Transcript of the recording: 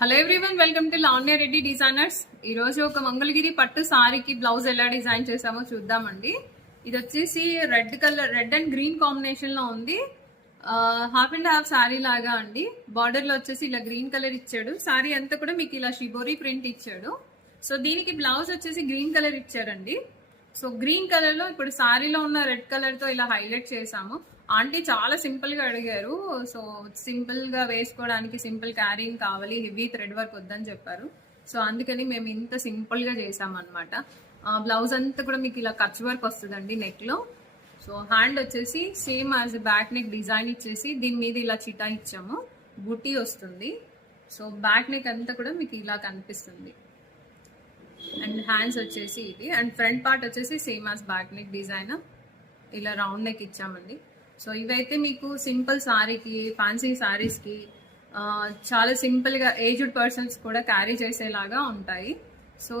Hello everyone, welcome to Lavanya Reddy designers. ఈ రోజు ఒక మంగళగిరి పట్టు సారీకి బ్లౌజ్ ఎలా డిజైన్ చేసామో చూద్దామండి. ఇది వచ్చేసి రెడ్ అండ్ గ్రీన్ కాంబినేషన్ లో ఉంది. హాఫ్ అండ్ హాఫ్ సారీ లాగా అండి. బార్డర్ లో వచ్చేసి ఇలా గ్రీన్ కలర్ ఇచ్చాడు. సారీ అంతా కూడా మీకు ఇలా షిబోరి ప్రింట్ ఇచ్చాడు. సో దీనికి బ్లౌజ్ వచ్చేసి గ్రీన్ కలర్ ఇచ్చారండి. సో గ్రీన్ కలర్ లో ఇప్పుడు సారీలో ఉన్న రెడ్ కలర్ తో ఇలా హైలైట్ చేసాము. ఆంటీ చాలా సింపుల్ గా అడిగారు. సో సింపుల్ గా వేసుకోవడానికి సింపుల్ క్యారింగ్ కావాలి, హెవీ థ్రెడ్ వర్క్ వద్దని చెప్పారు. సో అందుకని మేము ఇంత సింపుల్ గా చేసామన్నమాట. బ్లౌజ్ అంతా కూడా మీకు ఇలా కచ్ వర్క్ వస్తుందండి నెక్ లో. సో హ్యాండ్ వచ్చేసి same as back neck design ఇచ్చేసి దీని మీద ఇలా చిటా ఇచ్చాము, బుటీ వస్తుంది. సో బ్యాక్ నెక్ అంతా కూడా మీకు ఇలా కనిపిస్తుంది. అండ్ హ్యాండ్స్ వచ్చేసి ఇది, అండ్ ఫ్రంట్ పార్ట్ వచ్చేసి same as back neck design ఇలా రౌండ్ నెక్ ఇచ్చామండి. సో ఇవైతే మీకు సింపుల్ సారీకి, ఫ్యాన్సీ సారీస్కి చాలా సింపుల్గా ఏజ్డ్ పర్సన్స్ కూడా క్యారీ చేసేలాగా ఉంటాయి. సో